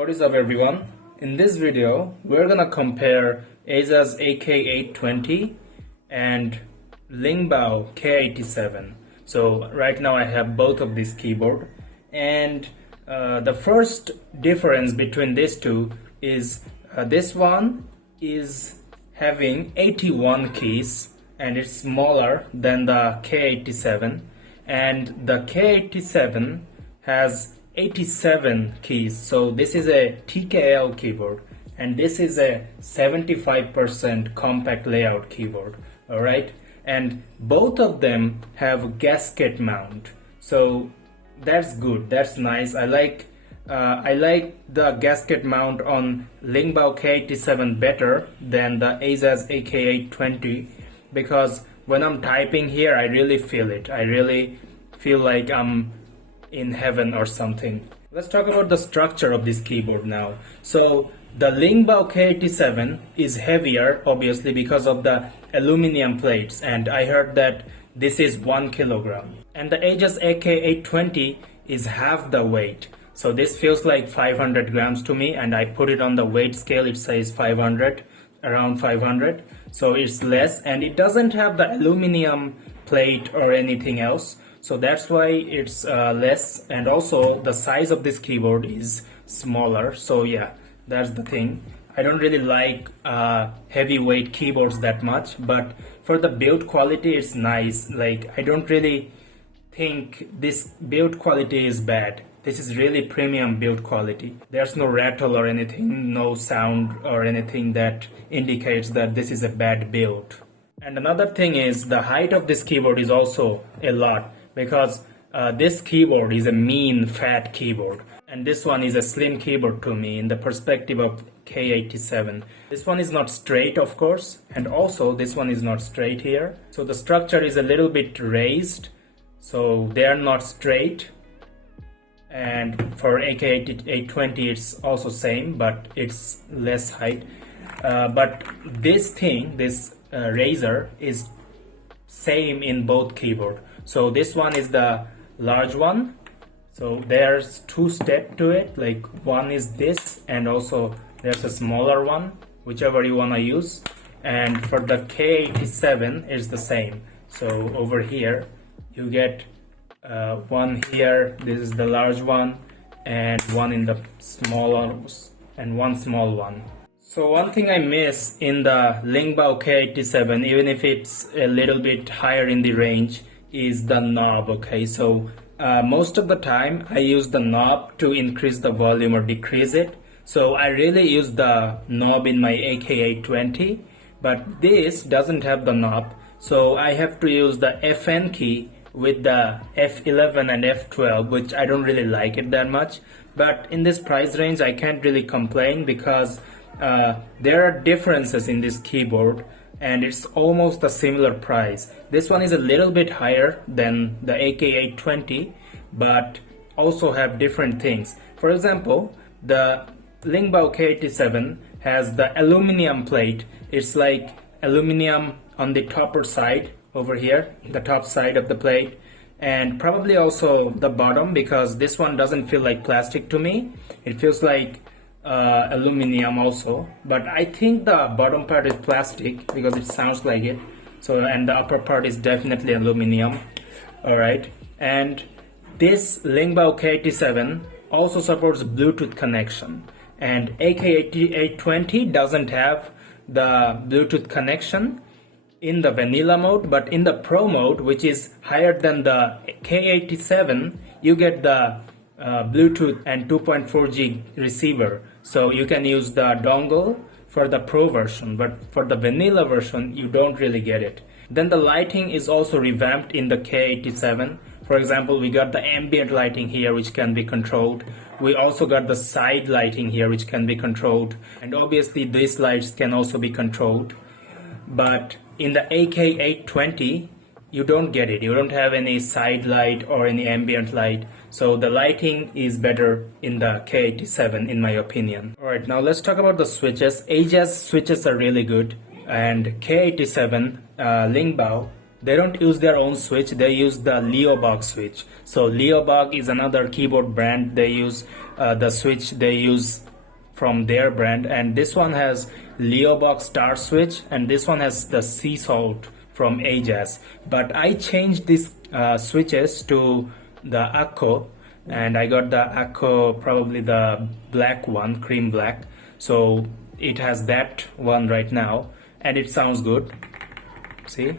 What is up everyone? In this video, we're gonna compare Ajazz AK820 and Lingbao K87. So right now I have both of these keyboard, and the first difference between these two is this one is having 81 keys and it's smaller than the K87, and the K87 has 87 keys. So this is a TKL keyboard and this is a 75% compact layout keyboard. Alright, and both of them have gasket mount, so that's good, that's nice. I like the gasket mount on Lingbao K87 better than the Ajazz AK820, because when I'm typing here I really feel it. I really feel like I'm in heaven or something. Let's talk about the structure of this keyboard now. So the Lingbao K87 is heavier, obviously, because of the aluminum plates, and I heard that this is 1 kilogram. And the Ajazz AK820 is half the weight. So this feels like 500 grams to me, and I put it on the weight scale, it says 500, around 500. So it's less, and it doesn't have the aluminum plate or anything else. So that's why it's less, and also the size of this keyboard is smaller. So yeah, that's the thing. I don't really like heavyweight keyboards that much, but for the build quality it's nice. Like, I don't really think this build quality is bad. This is really premium build quality. There's no rattle or anything, no sound or anything that indicates that this is a bad build. And another thing is the height of this keyboard is also a lot, because this keyboard is a mean fat keyboard and this one is a slim keyboard to me in the perspective of K87. This one is not straight, of course, and also this one is not straight here. So the structure is a little bit raised, so they are not straight. And for AK820 it's also same, but it's less height. But this thing, this razor, is same in both keyboard. So this one is the large one, so there's two steps to it, like one is this and also there's a smaller one, whichever you want to use. And for the K87 it's the same. So over here you get one here, this is the large one, and one in the smaller, and one small one. So one thing I miss in the Lingbao K87, even if it's a little bit higher in the range, is the knob. Okay, so most of the time I use the knob to increase the volume or decrease it. So I really use the knob in my AK820, but this doesn't have the knob, so I have to use the FN key with the F11 and F12, which I don't really like it that much. But in this price range I can't really complain, because there are differences in this keyboard and it's almost a similar price. This one is a little bit higher than the AK820, but also have different things. For example, the Lingbao K87 has the aluminum plate. It's like aluminum on the topper side over here, the top side of the plate, and probably also the bottom, because this one doesn't feel like plastic to me. It feels like aluminum also, but I think the bottom part is plastic because it sounds like it. So, and the upper part is definitely aluminum. Alright, and this Lingbao K87 also supports Bluetooth connection, and AK820 doesn't have the Bluetooth connection in the vanilla mode, but in the pro mode, which is higher than the K87, you get the Bluetooth and 2.4G receiver, so you can use the dongle for the pro version, but for the vanilla version you don't really get it. Then the lighting is also revamped in the K87. For example, we got the ambient lighting here, which can be controlled. We also got the side lighting here, which can be controlled, and obviously these lights can also be controlled. But in the AK820 you don't get it. You don't have any side light or any ambient light, so the lighting is better in the K87 in my opinion. Alright, now let's talk about the switches. Ajazz switches are really good, and K87 Lingbao, they don't use their own switch, they use the Lingbao switch. So Lingbao is another keyboard brand. They use the switch, they use from their brand, and this one has Leobox star switch, and this one has the sea salt from Ajazz. But I changed these switches to the Akko, and I got the Akko, probably the black one, cream black. So it has that one right now, and it sounds good. See,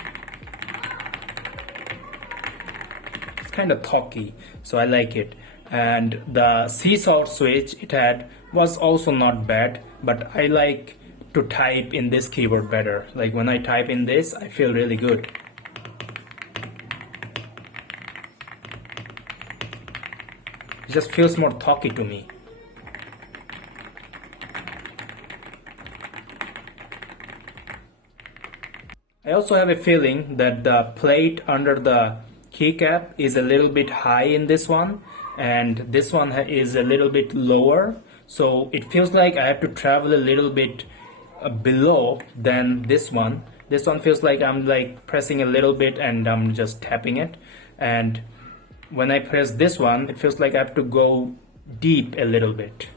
it's kind of talky, so I like it. And the sea salt switch it had was also not bad, but I like to type in this keyboard better. Like when I type in this, I feel really good. It just feels more talky to me. I also have a feeling that the plate under the keycap is a little bit high in this one, and this one is a little bit lower, so it feels like I have to travel a little bit below than this one. This one feels like I'm like pressing a little bit and I'm just tapping it, and when I press this one it feels like I have to go deep a little bit.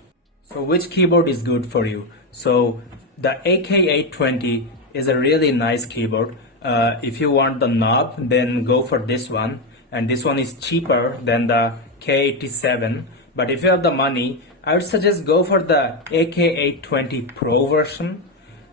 So which keyboard is good for you? So the AK820 is a really nice keyboard. If you want the knob, then go for this one, and this one is cheaper than the K87. But if you have the money, I would suggest go for the AK820 Pro version,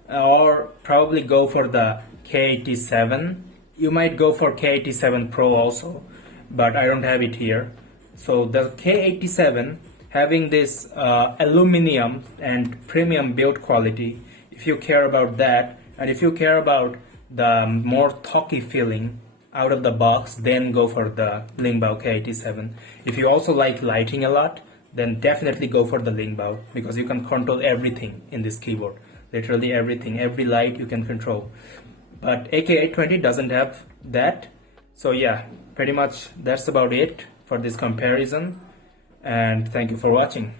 or probably go for the K87. You might go for K87 Pro also, but I don't have it here. So the K87 having this aluminum and premium build quality, if you care about that, and if you care about the more talky feeling out of the box, then go for the Lingbao K87. If you also like lighting a lot, then definitely go for the Lingbao, because you can control everything in this keyboard. Literally everything, every light you can control. But AK820 doesn't have that. So yeah, pretty much that's about it for this comparison. And thank you for watching.